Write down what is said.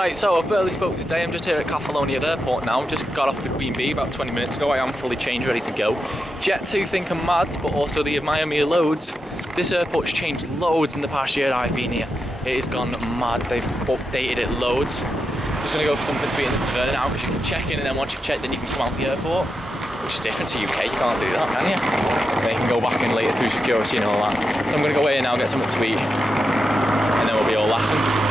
Right, so I've barely spoke today. I'm just here at KEFALIONA Airport now. Just got off the Queen Bee about 20 minutes ago. I am fully changed, ready to go. Jet 2 think I'm mad, but also they admire me loads. This airport's changed loads in the past year I've been here. It has gone mad. They've updated it loads. Just gonna go for something to be in the taverna now because you can check in and then once you've checked in you can come out the airport. Which is different to UK, you can't do that, can you? Then you can go back in later through security and all that. So I'm gonna go in now, get something to eat, and then we'll be all laughing.